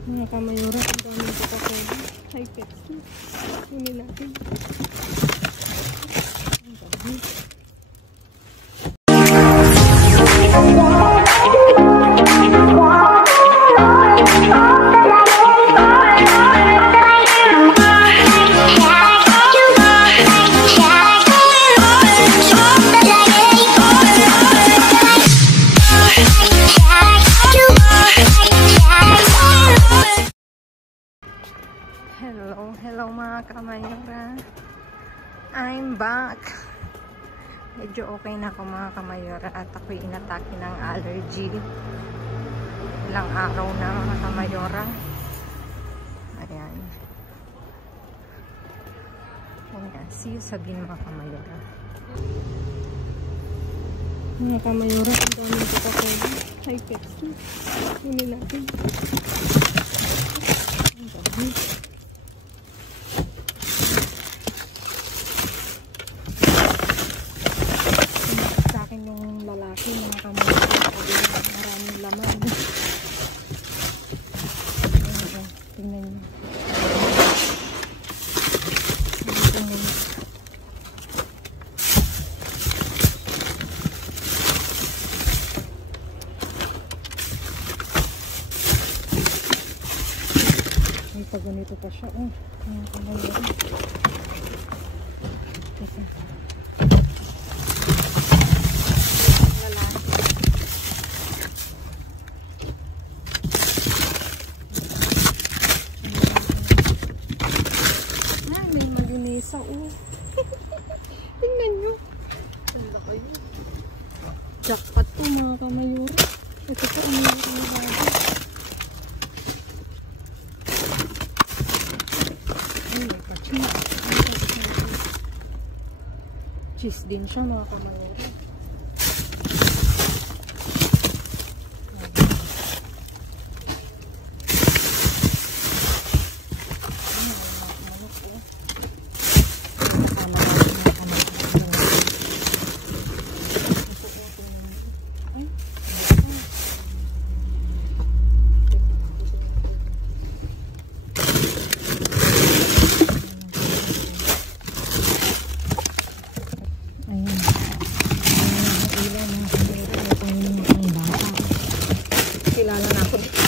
Mga kamayura, ang daming Coca-Cola. High Pepsi. Kunin natin. Ang dami. Hello mga kamayura. I'm back. Medyo okay na ako mga kamayura at ako'y inatake ng allergy. Ilang araw na mga kamayura. Ayan. Ayan. See you sa bin mga kamayura. Mga kamayura, ang daming Coca-Cola. High Pepsi. Kunin natin. Ang dami. Yung lalaki mga kamayura, maraming laman. Ayan, tingnan nyo. May pag ganito pa siya. Oh, mga kamayura. Kasi tingnan nyo. Jackpot po mga kamayura. Ito po ang mga kamayura. Ay, cheese din siya mga kamayura. Kilala na ako dito.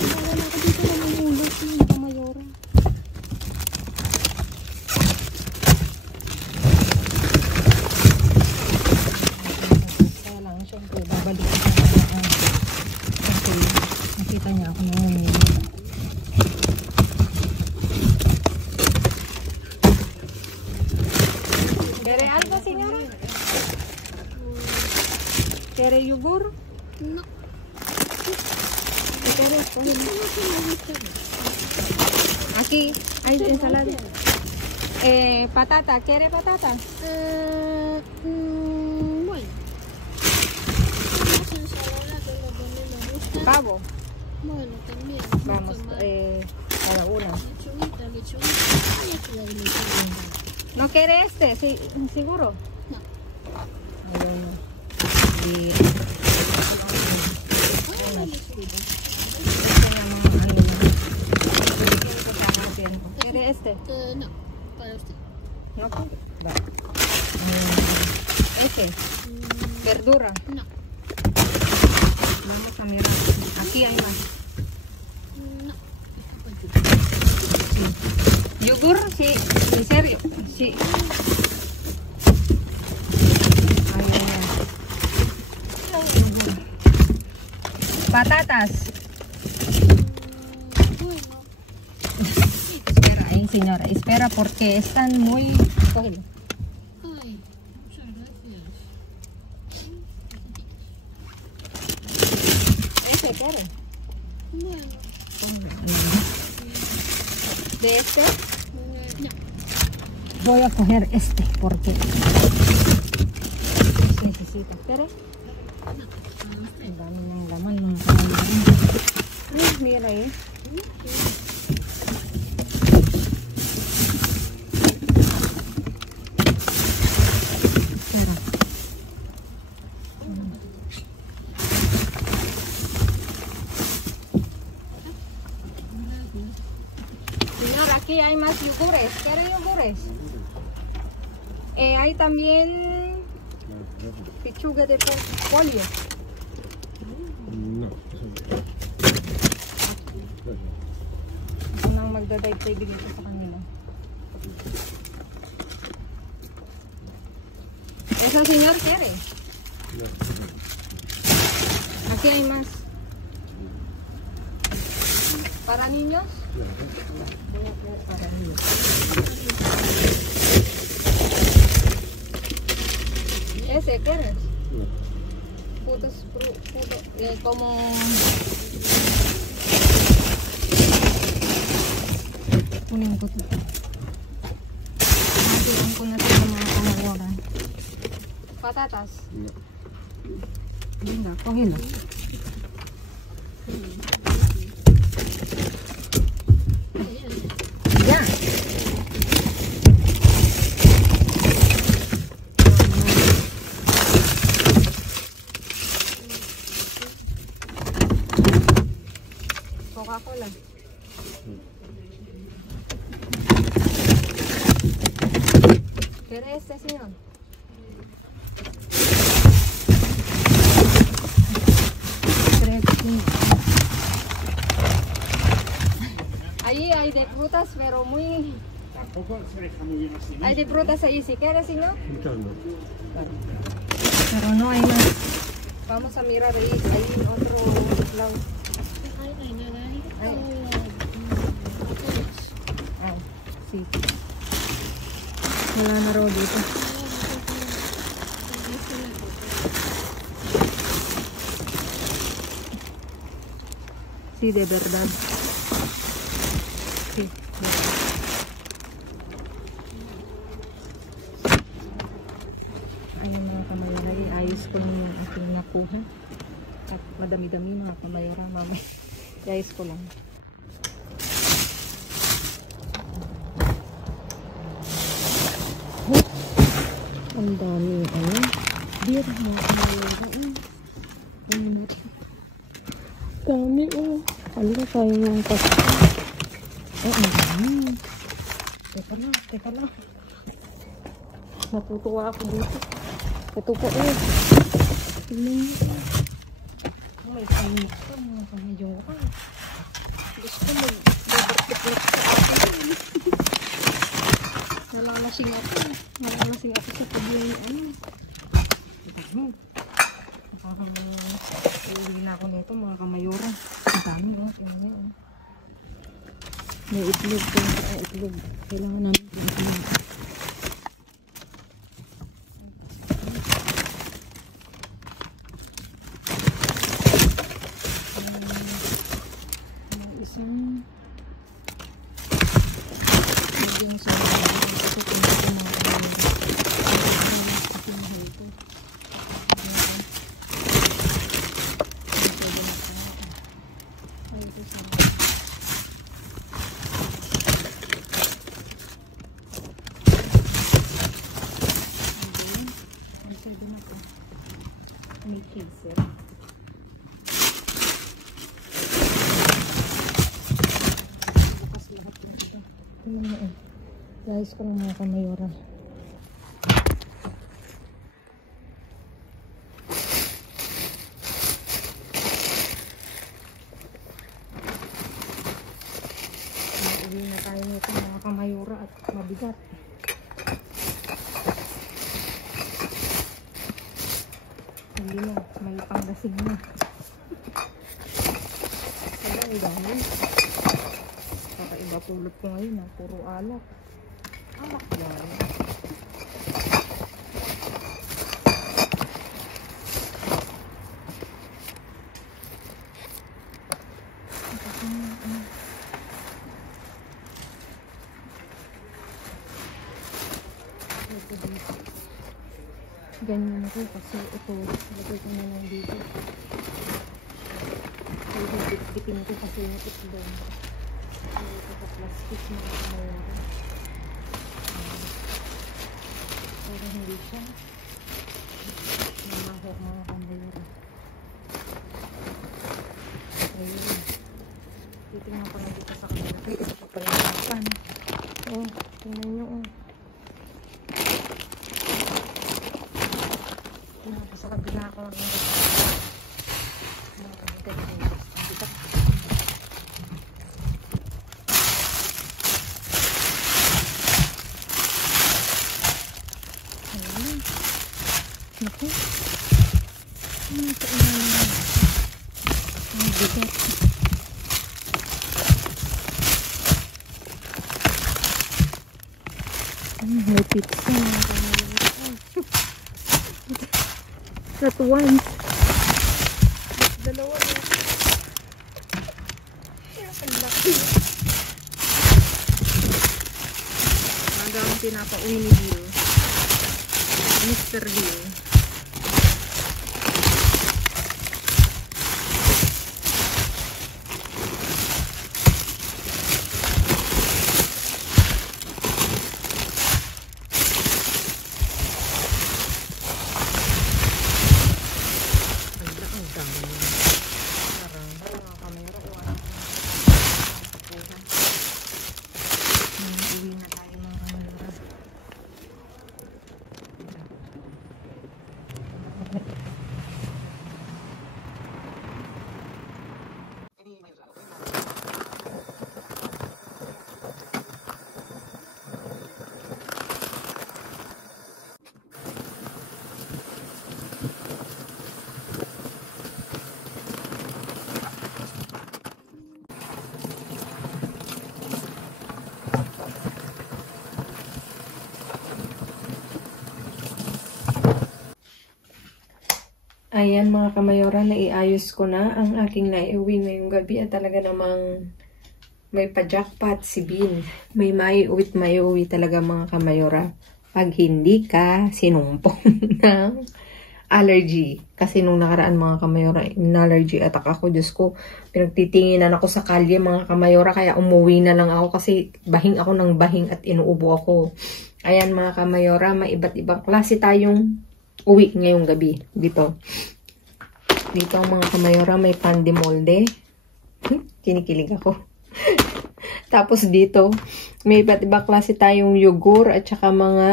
Kilala na ako dito na may ulos yung kamayura. Kaya lang siyempre babalik ko siya. Kasi nakita niya ako nung umili. ¿Quiere algo, señora? ¿Quiere yogur? No. Aquí hay ensalada. Patata, ¿quiere patata? Bueno. Pavo. Bueno, también. Vamos, cada una. Lechuguita. Ay, aquí hay lechuguita. ¿No quiere este? ¿Sí, ¿seguro? No. Ayun. Di. ¿Quiere este? No, para usted. No, va. Este. Verdura. No. Vamos a mirar. Aquí hay más. No. Sí. Yogur, sí. En serio. Sí. Patatas. Bueno. Espera, señora, espera porque están muy... Cógelo. Ay, muchas gracias. ¿Este quiere? Bueno. ¿De este? No. Voy a coger este porque necesito. ¿Quiere? Ang dami ng laman mga kamayura. Ay, mira eh. Aquí hay más yogures. ¿Quieren yogures? Hay también pechuga de pollo. No, eso no. Ako nang magdadaytay dito sa kanila. Eso señor quiere. No. Aquí hay más. ¿Para niños? Voy a traer para niños. ¿Ese quieres? No. Como... Kunin ko ito. Masilang ko na ito sa mga kamayoran. Patatas? No. Hindi, kuhin na. Yan. Coca-Cola. ¿Quiere este, señor? Ahí hay de frutas, pero muy... Tampoco se deja muy bien así. Hay de frutas ahí, si quieres, señor. Muchas no. Pero no hay más. Vamos a mirar ahí en otro lado. Ay, ay, ay, Ay. Ay, sí. Wala na raw dito. Sí, de verdad. Sí, de verdad. Ayun mga kamayaray, ayos ko lang yung aking nakuha. At madami-dami mga kamayara, mamay. Ayos ko lang. Ang dami yung ano. Beer mga kamayara. Dami oh. Halika tayo ng kasi. Ang dami. Teka lang. Natutuwa ako dito. Ito po eh. Tingnan nyo. May kainit ko mga kamayora. Gusto ko mag-babartik-lik sa akin. Nalalasing ako sa pagyung ano. Nakakauwi na ako nito mga kamayora. Ang dami oh. May itlog. Kailangan namin itlog. Isang yung sa ito kung ito mga may chaser. Guys, ko lang mga kamayora. Uwi na tayo nito mga kamayora at mabigat. Hindi na, may panglasing na. Sabi, dami. Kakaiba pulot ko ngayon na puro alak. Alak yan. Ganyan ko kasi ito, lagay ko na lang dito. Dipin ko kasi yung ito. Ito sa plastic na kamayara. Pero hindi siya. Namahok mga kamayara. Ayun. Titingnan ko na dito sa kanila. Ito pa pala yung Oh, tingnan nyo, oh. Sa kabila ako lang. Naku. Ano ito? Ang bigat. May pizza. At once. Dalawa na. Ang laki. Hanggang pinapauwi ni Bill. Mr. Bill. Ayan mga kamayora, naiayos ko na ang aking naiuwi ngayong gabi at talaga namang may pa-jackpot si Bin. May maiuwi talaga mga kamayora. Pag hindi ka sinumpong ng allergy. Kasi nung nakaraan mga kamayora, in-allergy attack ako. Diyos ko, pinagtitinginan ako sa kalye mga kamayora. Kaya umuwi na lang ako kasi bahing ako ng bahing at inuubo ako. Ayan mga kamayora, may iba't ibang klase tayong uwi ngayong gabi. Dito ang mga kamayora, may pan de molde. Kinikilig ako. Tapos dito, may iba't ibang klase tayong yogur at saka mga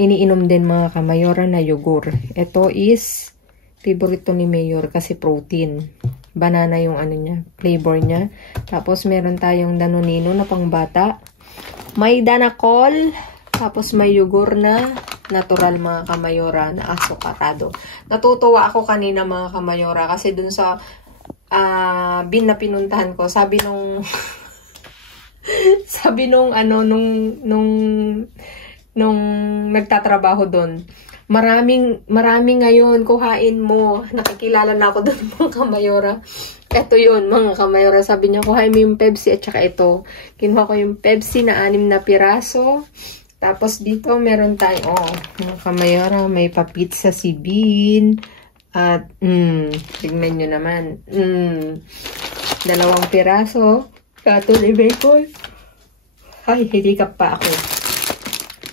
iniinom din mga kamayora na yogur. Ito is favorito ni Mayor kasi protein. Banana yung ano niya, flavor niya. Tapos meron tayong Danonino na pangbata. May Danacol. Tapos may yogur na natural mga kamayora na asukarado. Natutuwa ako kanina mga kamayora kasi dun sa bin na pinuntahan ko, sabi nung nung nagtatrabaho doon, maraming ngayon, kuhain mo. Nakikilala na ako doon mga kamayora. Ito yun mga kamayora, sabi niya kuhain mo yung Pepsi at saka ito. Kinuha ko yung Pepsi na 6 na piraso. Tapos dito meron tayong, mga kamayora, may papizza si Bin. At, tignan nyo naman. 2 piraso. Kato ni bacon. Ay, hilikap pa ako.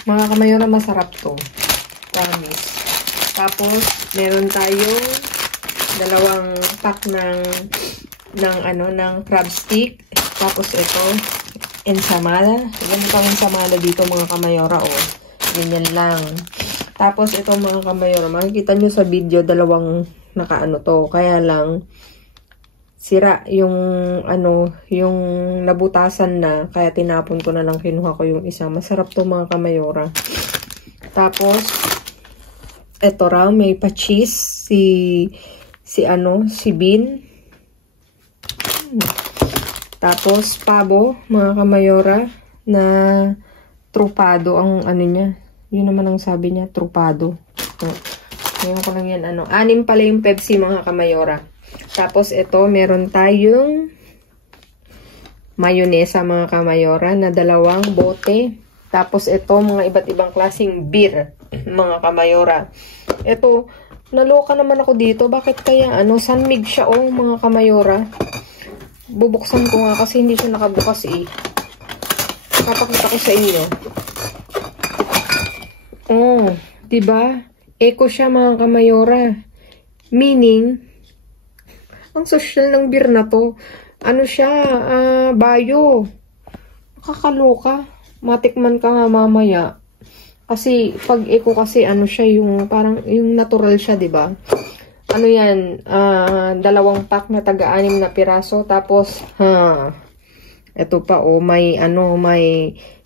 Mga kamayora, masarap to. Promise. Tapos, meron tayong 2 pack ng crab stick. Tapos ito, ensamada. Ganito ang ensamada dito mga kamayora, oh. Ganyan lang. Tapos ito mga kamayora, makikita nyo sa video 2 nakaano to. Kaya lang, sira yung yung nabutasan na. Kaya tinapon ko na lang, kinuha ko yung isa. Masarap to mga kamayora. Tapos, ito raw, may pa-cheese si Bin. Tapos, pabo, mga kamayora, na trupado ang ano niya. Yun naman ang sabi niya, trupado. Ngayon ko lang yan, 6 pala yung Pepsi, mga kamayora. Tapos, ito, meron tayong mayonesa, mga kamayora, na 2 bote. Tapos, ito, mga iba't ibang klaseng beer, mga kamayora. Ito, naloka naman ako dito. Bakit kaya, San Mig siya, mga kamayora. Bubuksan ko nga kasi hindi siya nakabukas eh. Papakita ko sa inyo. Oh, diba? Eco siya mga kamayora. Meaning, ang social ng beer na to, ano siya, bio. Kakaloka. Matikman ka nga mamaya. Kasi, pag eco kasi, ano siya, yung parang, yung natural siya, di ba? Ano yan, 2 pack na taga-6 na piraso. Tapos, ito pa, oh, may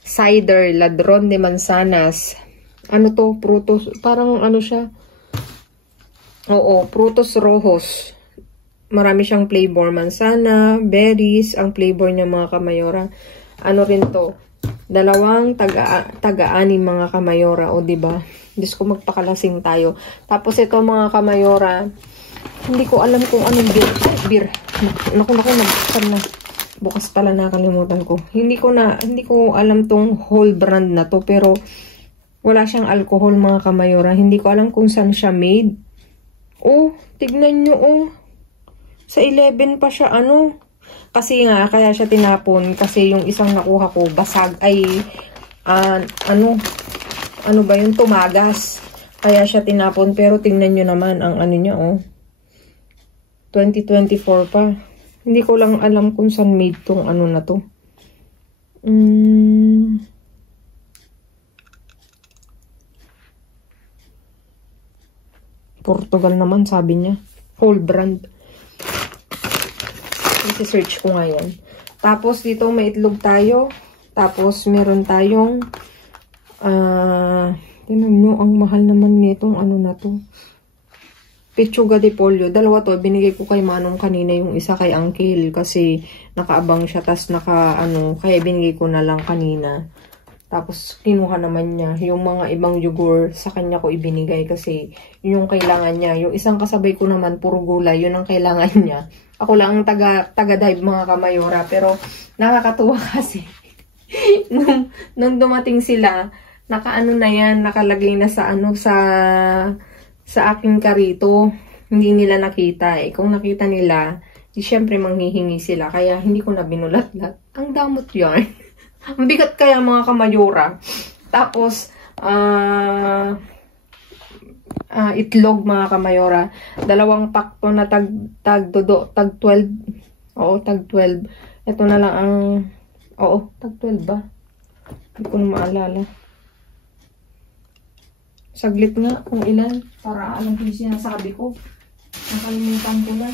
cider, ladron de manzanas. Ano to? Frutos, parang ano siya? Oo, frutos rojos. Marami siyang flavor. Manzana, berries, ang flavor niya mga kamayora. Ano rin to? 2 taga-6 mga kamayora. O, diba? Diyos ko, magpakalasing tayo. Tapos ito mga kamayora, hindi ko alam kung anong beer. Ay, beer. Naku, nagbukan na. Bukas pala nakalimutan ko. Hindi ko alam tong whole brand na to. Pero, wala siyang alcohol mga kamayora. Hindi ko alam kung saan siya made. Oh, tignan nyo oh. Sa 11 pa siya ano. Kasi nga, kaya siya tinapon. Kasi yung isang nakuha ko, basag ay, ano ba yun, tumagas. Kaya siya tinapon. Pero tingnan nyo naman ang ano niya, oh. 2024 pa. Hindi ko lang alam kung saan made tong ano na to. Portugal naman, sabi niya. Whole brand. I-search ko ngayon. Tapos, dito may itlog tayo. Tapos, meron tayong tinan nyo, ang mahal naman nitong ano na to. Pechuga de pollo. 2 to. Binigay ko kay Manong kanina, yung isa kay Uncle. Kasi, nakaabang siya. Tas, kaya binigay ko na lang kanina. Tapos, kinuha naman niya. Yung mga ibang yogurt, sa kanya ko ibinigay. Kasi, yun yung kailangan niya. Yung isang kasabay ko naman, puro gulay. Yun ang kailangan niya. Ako lang ang taga-dive mga kamayora. Pero, nakakatuwa kasi. nung dumating sila, nakaano na yan, nakalagay na sa sa aking karito. Hindi nila nakita eh. Kung nakita nila, syempre manghihingi sila. Kaya, hindi ko na binulat-lat. Ang damot yan. Ang bigat kaya mga kamayora. Tapos, itlog mga kamayora. 2 pack to na tag 12. Oo, tag 12. Ito na lang ang, oo, tag 12 ba? Hindi ko na maalala. Saglit nga kung ilan. Para alam ko yung sinasabi ko. Nakalimutan ko na.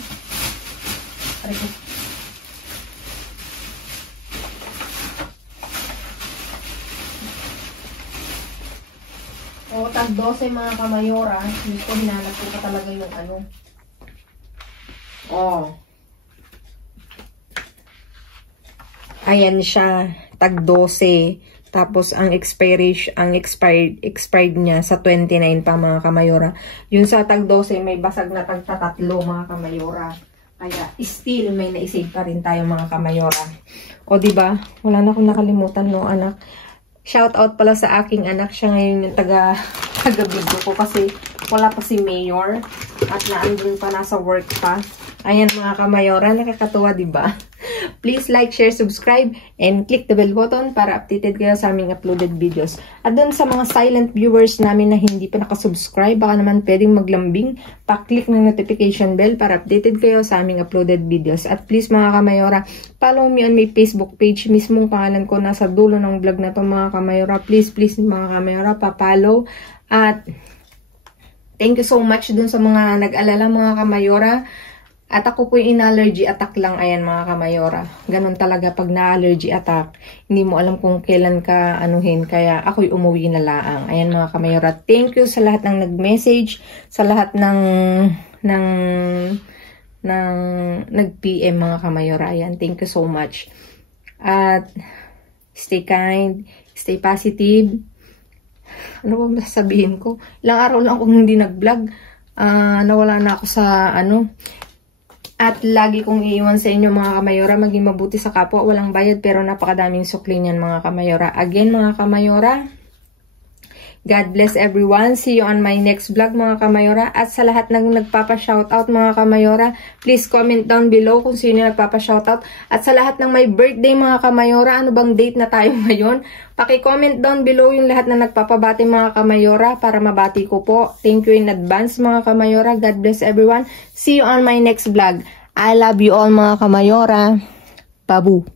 Aray ko. O, tag 12 mga kamayora. Gusto, hinanap ko pa talaga yung ano. Oh. Ayan siya. Tag 12. Tapos, ang expired niya sa 29 pa mga kamayora. Yun sa tag 12, may basag na tag 3 mga kamayora. Kaya, still, may naisave pa rin tayo mga kamayora. O, diba? Wala na akong nakalimutan, no, anak. Shout out pala sa aking anak. Siya ngayon yung taga-video ko kasi wala pa si Mayor at naandun pa, nasa work pa. Ayan mga kamayora, nakakatuwa diba? Please like, share, subscribe, and click the bell button para updated kayo sa aming uploaded videos. At dun sa mga silent viewers namin na hindi pa nakasubscribe, baka naman pwedeng maglambing, pa-click ng notification bell para updated kayo sa aming uploaded videos. At please mga kamayora, follow me on my Facebook page. Mismong pangalan ko nasa dulo ng vlog na to mga kamayora. Please mga kamayora, pa-follow. At thank you so much dun sa mga nag-alala mga kamayora. At ako po yung in-allergy attack lang. Ayan mga kamayora. Ganon talaga pag na-allergy attack. Hindi mo alam kung kailan ka anuhin. Kaya ako'y umuwi na laang. Ayan mga kamayora. Thank you sa lahat ng nag-message. Sa lahat ng nag-PM mga kamayora. Ayan. Thank you so much. At stay kind. Stay positive. Ano ba masasabihin ko? Ilang araw lang akong hindi nag-vlog. Nawala na ako sa At lagi kong iiwan sa inyo mga kamayora, maging mabuti sa kapwa, walang bayad pero napakadaming sukli niyan mga kamayora. Again mga kamayora, God bless everyone. See you on my next vlog mga kamayora. At sa lahat ng nagpapa-shoutout mga kamayora, please comment down below kung sino nagpapa-shoutout. At sa lahat ng may birthday mga kamayora, ano bang date na tayo ngayon? Paki-comment down below yung lahat na nagpapabati mga kamayora para mabati ko po. Thank you in advance mga kamayora. God bless everyone. See you on my next vlog. I love you all mga kamayora. Babu.